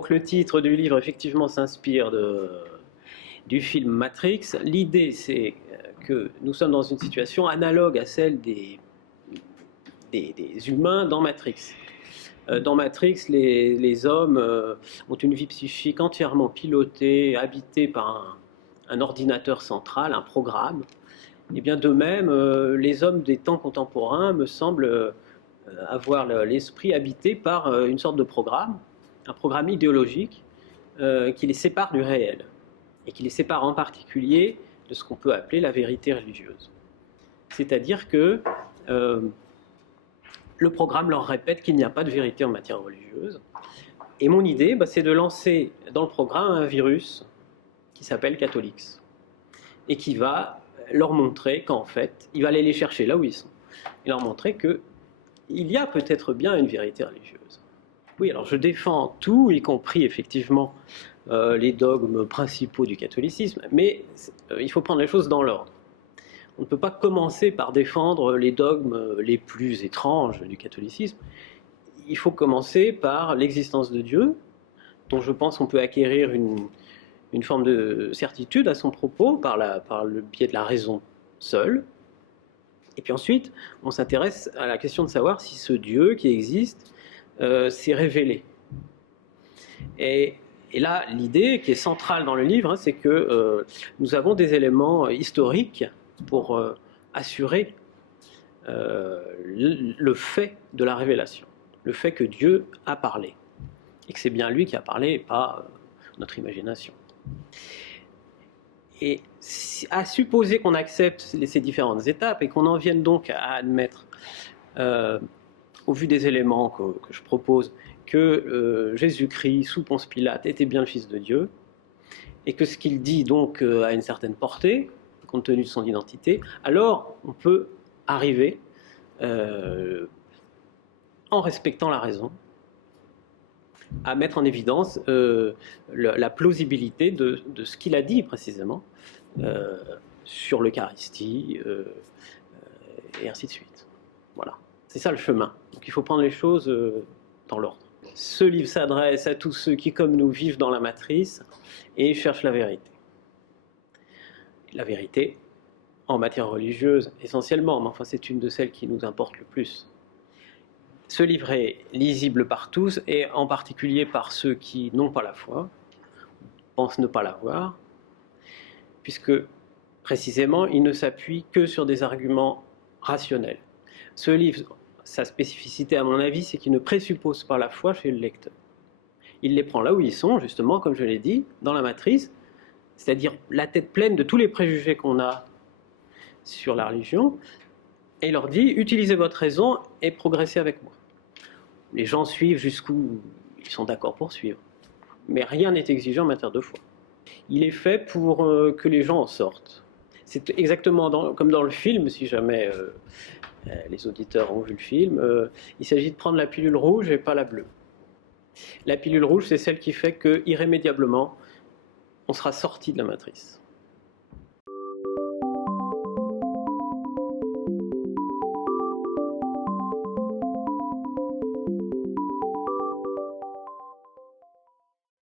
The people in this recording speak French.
Donc le titre du livre effectivement s'inspire du film Matrix. L'idée c'est que nous sommes dans une situation analogue à celle des humains dans Matrix. Dans Matrix, les hommes ont une vie psychique entièrement pilotée, habitée par un ordinateur central, un programme. Et bien de même, les hommes des temps contemporains me semblent avoir l'esprit habité par une sorte de programme, un programme idéologique qui les sépare du réel, et qui les sépare en particulier de ce qu'on peut appeler la vérité religieuse. C'est-à-dire que le programme leur répète qu'il n'y a pas de vérité en matière religieuse. Et mon idée, c'est de lancer dans le programme un virus qui s'appelle Catholix, et qui va leur montrer qu'en fait, il va aller les chercher là où ils sont, et leur montrer qu'il y a peut-être bien une vérité religieuse. Oui, alors je défends tout, y compris effectivement les dogmes principaux du catholicisme, mais il faut prendre les choses dans l'ordre. On ne peut pas commencer par défendre les dogmes les plus étranges du catholicisme. Il faut commencer par l'existence de Dieu, dont je pense qu'on peut acquérir une forme de certitude à son propos par le biais de la raison seule. Et puis ensuite, on s'intéresse à la question de savoir si ce Dieu qui existe s'est révélé. Et là, l'idée qui est centrale dans le livre, c'est que nous avons des éléments historiques pour assurer le fait de la révélation, le fait que Dieu a parlé, et que c'est bien lui qui a parlé, et pas notre imagination. Et à supposer qu'on accepte ces différentes étapes et qu'on en vienne donc à admettre, au vu des éléments que je propose, que Jésus-Christ, sous Ponce Pilate, était bien le Fils de Dieu, et que ce qu'il dit donc a une certaine portée, compte tenu de son identité, alors on peut arriver, en respectant la raison, à mettre en évidence la plausibilité de ce qu'il a dit précisément sur l'Eucharistie et ainsi de suite. Voilà, c'est ça le chemin. Donc il faut prendre les choses dans l'ordre. Ce livre s'adresse à tous ceux qui, comme nous, vivent dans la matrice et cherchent la vérité. La vérité en matière religieuse essentiellement, mais enfin c'est une de celles qui nous importe le plus. Ce livre est lisible par tous, et en particulier par ceux qui n'ont pas la foi, pensent ne pas l'avoir, puisque précisément il ne s'appuie que sur des arguments rationnels. Ce livre, sa spécificité à mon avis, c'est qu'il ne présuppose pas la foi chez le lecteur. Il les prend là où ils sont, justement, comme je l'ai dit, dans la matrice, c'est-à-dire la tête pleine de tous les préjugés qu'on a sur la religion, et il leur dit « utilisez votre raison et progressez avec moi ». Les gens suivent jusqu'où ils sont d'accord pour suivre. Mais rien n'est exigé en matière de foi. Il est fait pour que les gens en sortent. C'est exactement comme dans le film, si jamais les auditeurs ont vu le film, il s'agit de prendre la pilule rouge et pas la bleue. La pilule rouge, c'est celle qui fait que, irrémédiablement, on sera sorti de la matrice.